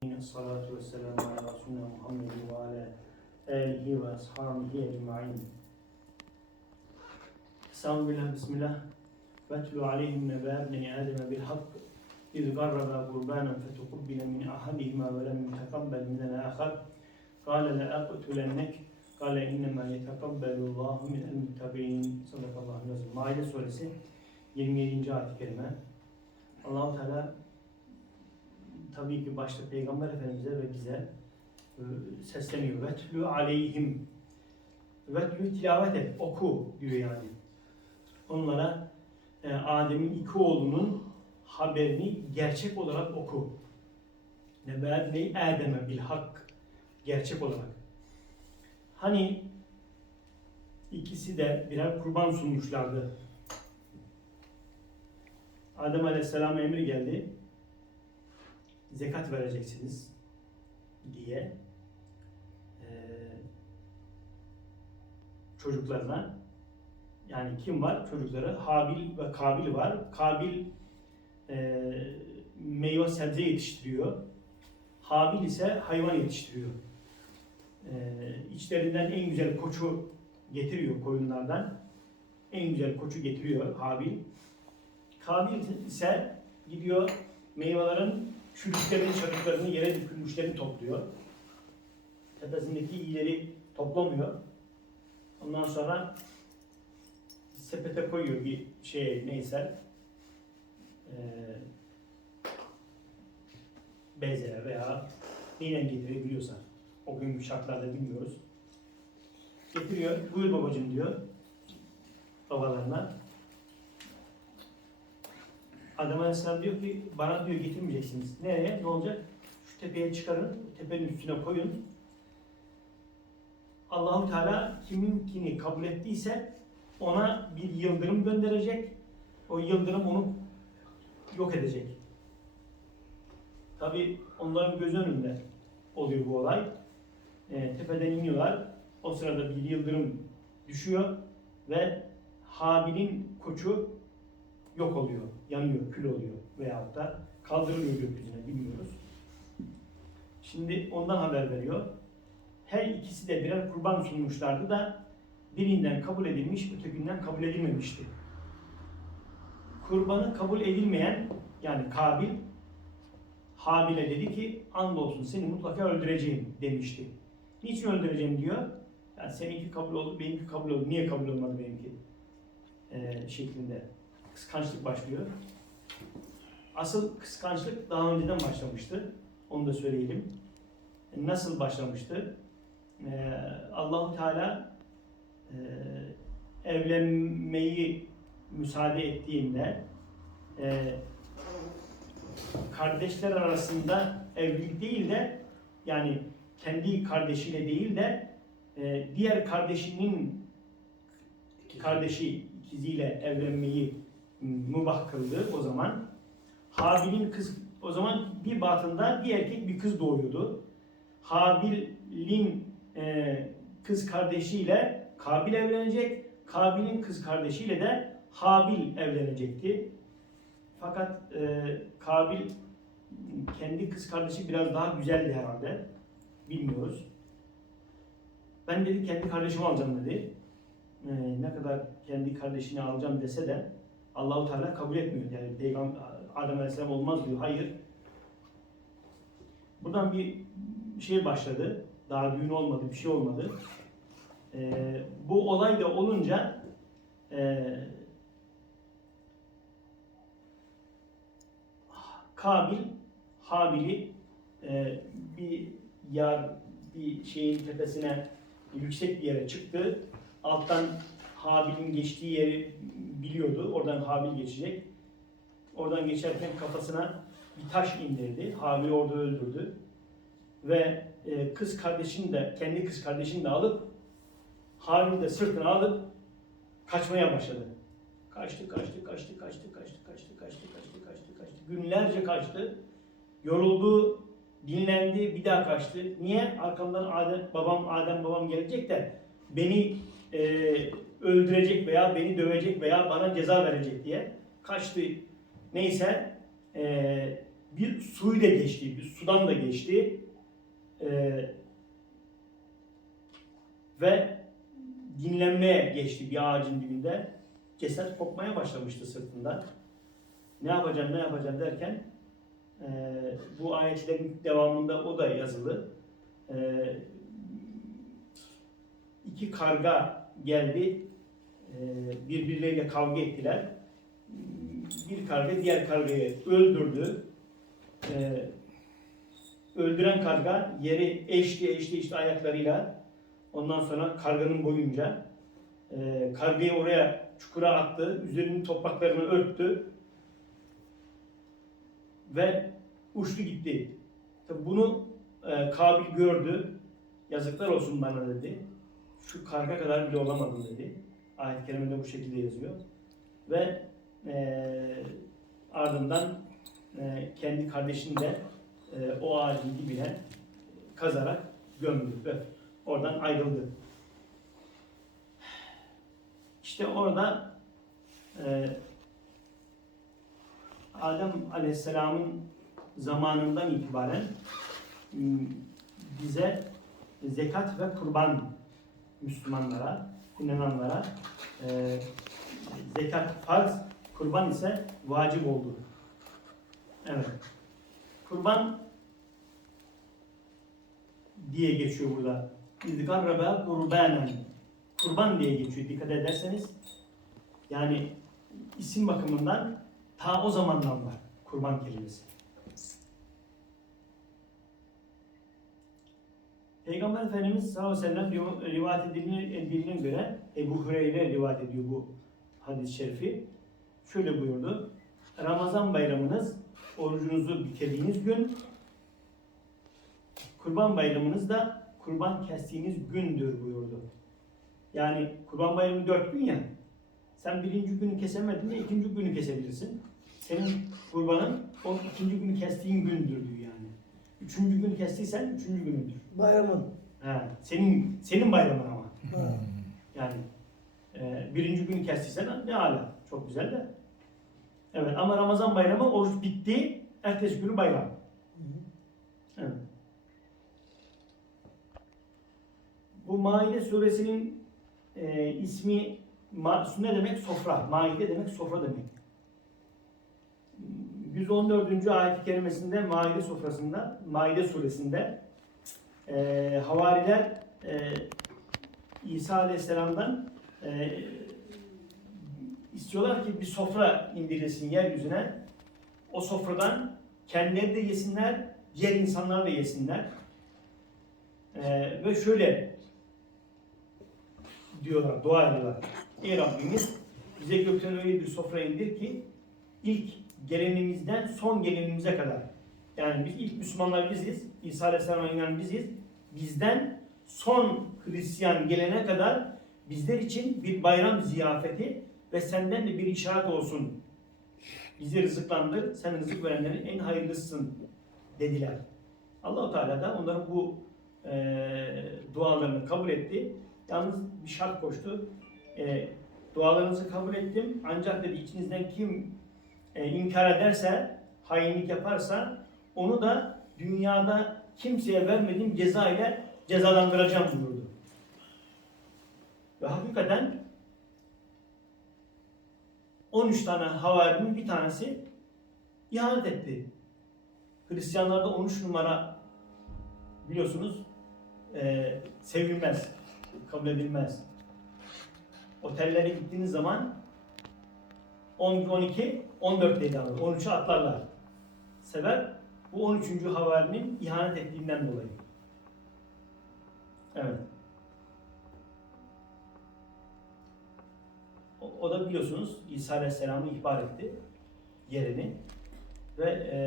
Salatu ve selamu ala Resulüne Muhammed ve ala alihi ve ashabihi ecma'in. Estağfirullah, bismillah. Vetlu aleyhim nebe ebni Adem bil hak. İz garraba kurbanan fetukubbile min ahadihima ve lem yutekabbel minel ahar. Kale le aqtulennek. Kale innema yetekabbelu Allahu minel muttabi'in. Sadakallahu aleyhi Maide suresi 27. ayet-i kerime. Allah-u Teala tabii ki başta Peygamber Efendimiz'e ve bize e, sesleniyor. Vetlü aleyhim. Vetlü tilavet et, oku diyor yani. Onlara e, Adem'in iki oğlunun haberini gerçek olarak oku. Nebâd ne? Adem'e bil. Gerçek olarak. Hani ikisi de birer kurban sunmuşlardı. Adem Aleyhisselam'a emir geldi zekat vereceksiniz diye eee, çocuklarına yani kim var çocukları Habil ve Kabil var. Kabil eee, meyve sebze yetiştiriyor. Habil ise hayvan yetiştiriyor. Eee içlerinden en güzel koçu getiriyor koyunlardan. En güzel koçu getiriyor Habil. Kabil ise gidiyor meyvelerin çürüklerini, çarıklarını, yere dökülmüşlerini topluyor. Tepesindeki iyileri toplamıyor. Ondan sonra sepete koyuyor bir şey neyse eee beze veya neyle getirebiliyorsa o günkü şartlarda bilmiyoruz. Getiriyor, buyur babacığım diyor babalarına. Adem Aleyhisselam diyor ki bana diyor getirmeyeceksiniz. Nereye? Ne olacak? Şu tepeye çıkarın, tepenin üstüne koyun. Allahu Teala kiminkini kabul ettiyse ona bir yıldırım gönderecek. O yıldırım onu yok edecek. Tabi onların göz önünde oluyor bu olay. E, tepeden iniyorlar. O sırada bir yıldırım düşüyor ve Habil'in koçu yok oluyor, yanıyor, kül oluyor veyahut da kaldırılıyor gökyüzüne bilmiyoruz. Şimdi ondan haber veriyor. Her ikisi de birer kurban sunmuşlardı da birinden kabul edilmiş, ötekinden kabul edilmemişti. Kurbanı kabul edilmeyen yani Kabil Habil'e dedi ki andolsun seni mutlaka öldüreceğim demişti. Niçin öldüreceğim diyor. Yani seninki kabul oldu, benimki kabul oldu. Niye kabul olmadı benimki? Ee, şeklinde kıskançlık başlıyor. Asıl kıskançlık daha önceden başlamıştı. Onu da söyleyelim. Nasıl başlamıştı? Ee, Allahu Teala e, evlenmeyi müsaade ettiğinde e, kardeşler arasında evlilik değil de yani kendi kardeşiyle değil de e, diğer kardeşinin kardeşi ikiziyle evlenmeyi mubah kıldı o zaman. Habil'in kız o zaman bir batında bir erkek bir kız doğuyordu. Habil'in e, kız kardeşiyle Kabil evlenecek. Kabil'in kız kardeşiyle de Habil evlenecekti. Fakat e, Kabil kendi kız kardeşi biraz daha güzeldi herhalde. Bilmiyoruz. Ben dedi kendi kardeşimi alacağım dedi. E, ne kadar kendi kardeşini alacağım dese de Allahu Teala kabul etmiyor. Yani Peygamber Adem Aleyhisselam olmaz diyor. Hayır. Buradan bir şey başladı. Daha düğün olmadı, bir şey olmadı. Ee, bu olay da olunca e, Kabil Habil'i e, bir yar bir şeyin tepesine yüksek bir yere çıktı. Alttan Habil'in geçtiği yeri biliyordu. Oradan Habil geçecek. Oradan geçerken kafasına bir taş indirdi. Habil'i orada öldürdü. Ve e, kız kardeşini de, kendi kız kardeşini de alıp Habil'i de sırtına alıp kaçmaya başladı. Kaçtı, kaçtı, kaçtı, kaçtı, kaçtı, kaçtı, kaçtı, kaçtı, kaçtı, kaçtı. Günlerce kaçtı. Yoruldu, dinlendi, bir daha kaçtı. Niye? Arkamdan Adem, babam, Adem babam gelecek de beni e, öldürecek veya beni dövecek veya bana ceza verecek diye kaçtı. Neyse e, bir suyu da geçti, bir sudan da geçti. Ee, ve dinlenmeye geçti bir ağacın dibinde. Ceset kokmaya başlamıştı sırtında. Ne yapacağım, ne yapacağım derken e, bu ayetlerin devamında o da yazılı. E, iki karga geldi, e, birbirleriyle kavga ettiler. Bir karga diğer kargayı öldürdü. E, öldüren karga yeri eşti eşti işte ayaklarıyla. Ondan sonra karganın boyunca e, kargayı oraya çukura attı, üzerinin topraklarını örttü ve uçtu gitti. Tabi bunu e, Kabil gördü. Yazıklar olsun bana dedi. Şu karga kadar bile olamadım dedi. Ayet-i Kerime'de bu şekilde yazıyor. Ve e, ardından e, kendi kardeşini de e, o ağacın dibine kazarak gömdü ve oradan ayrıldı. İşte orada e, Adem Aleyhisselam'ın zamanından itibaren bize zekat ve kurban Müslümanlara, inananlara e, zekat farz, kurban ise vacip oldu. Evet. Kurban diye geçiyor burada. İzgarraba kurbanen. Kurban diye geçiyor dikkat ederseniz. Yani isim bakımından ta o zamandan var kurban kelimesi. Peygamber Efendimiz sallallahu aleyhi ve sellem riv- rivayet edildiğine, göre Ebu Hureyre rivayet ediyor bu hadis-i şerifi. Şöyle buyurdu. Ramazan bayramınız orucunuzu bitirdiğiniz gün Kurban bayramınız da kurban kestiğiniz gündür buyurdu. Yani kurban bayramı dört gün ya. Sen birinci günü kesemedin de ikinci günü kesebilirsin. Senin kurbanın o ikinci günü kestiğin gündür diyor yani. Üçüncü günü kestiysen üçüncü günüdür. Bayramın. Ha, senin senin bayramın ama. Ha. Yani e, birinci günü kestiysen ne ala. Çok güzel de. Evet ama Ramazan bayramı oruç bitti. Ertesi günü bayram. Hı hı. Evet. Bu Maide suresinin e, ismi ma, ne demek? Sofra. Maide demek sofra demek. 114. ayet-i kerimesinde Maide sofrasında, Maide suresinde e, havariler e, İsa Aleyhisselam'dan e, istiyorlar ki bir sofra indirilsin yeryüzüne. O sofradan kendileri de yesinler, diğer insanlar da yesinler. Ee, ve şöyle diyorlar, dua ediyorlar. Ey Rabbimiz bize gökten öyle bir sofra indir ki ilk gelenimizden son gelenimize kadar. Yani biz ilk Müslümanlar biziz, İsa Aleyhisselam'a inanan biziz. Bizden son Hristiyan gelene kadar bizler için bir bayram ziyafeti ve senden de bir işaret olsun. Bizi rızıklandır, sen rızık verenlerin en hayırlısın dediler. Allahu Teala da onların bu e, dualarını kabul etti. Yalnız bir şart koştu. E, dualarınızı kabul ettim. Ancak dedi içinizden kim e, inkar ederse, hainlik yaparsa onu da dünyada kimseye vermediğim ceza ile cezalandıracağım buyurdu. Ve hakikaten 13 tane havarinin bir tanesi ihanet etti. Hristiyanlarda 13 numara biliyorsunuz e, sevilmez, kabul edilmez. Otellere gittiğiniz zaman 11, 12, 14 diye alır. 13'ü atlarlar. Sebep bu 13. havarinin ihanet ettiğinden dolayı. Evet. O, o da biliyorsunuz İsa Aleyhisselam'ı ihbar etti yerini ve e,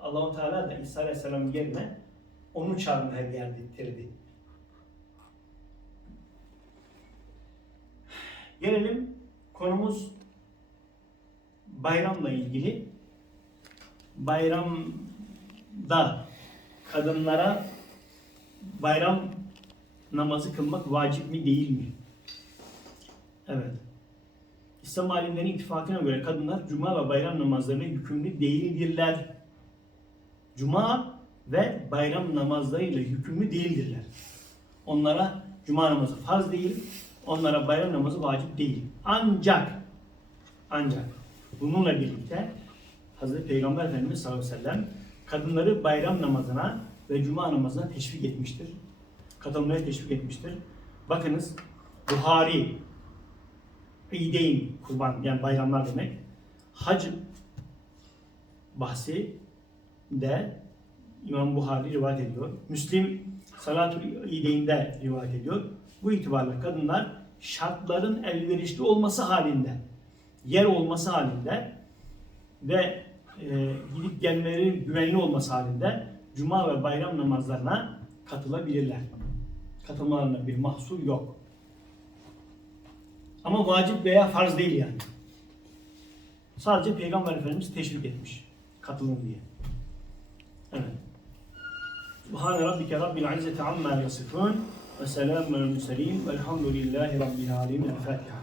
Allahu Teala da İsa Aleyhisselam'ın yerine onu çağırmaya geldirdi. Gelelim konumuz bayramla ilgili. Bayramda kadınlara bayram namazı kılmak vacip mi değil mi? Evet. İslam alimlerinin ittifakına göre kadınlar cuma ve bayram namazlarına yükümlü değildirler. cuma ve bayram namazlarıyla yükümlü değildirler. Onlara cuma namazı farz değil, onlara bayram namazı vacip değil. Ancak ancak bununla birlikte Hazreti Peygamber Efendimiz sallallahu aleyhi ve sellem kadınları bayram namazına ve cuma namazına teşvik etmiştir. Katılmaya teşvik etmiştir. Bakınız Buhari İdeyn kurban yani bayramlar demek. Hac bahsi de İmam Buhari rivayet ediyor. Müslim Salatul İdeyn'de rivayet ediyor. Bu itibarla kadınlar şartların elverişli olması halinde, yer olması halinde ve e, gidip gelmelerinin güvenli olması halinde cuma ve bayram namazlarına katılabilirler. Katılmalarına bir mahsur yok. Ama vacip veya farz değil yani. Sadece Peygamber Efendimiz teşvik etmiş. Katılın diye. Evet. Subhane rabbike rabbil izzeti amma yasifun ve selamun alel murselin velhamdülillahi rabbil alemin. El Fatiha.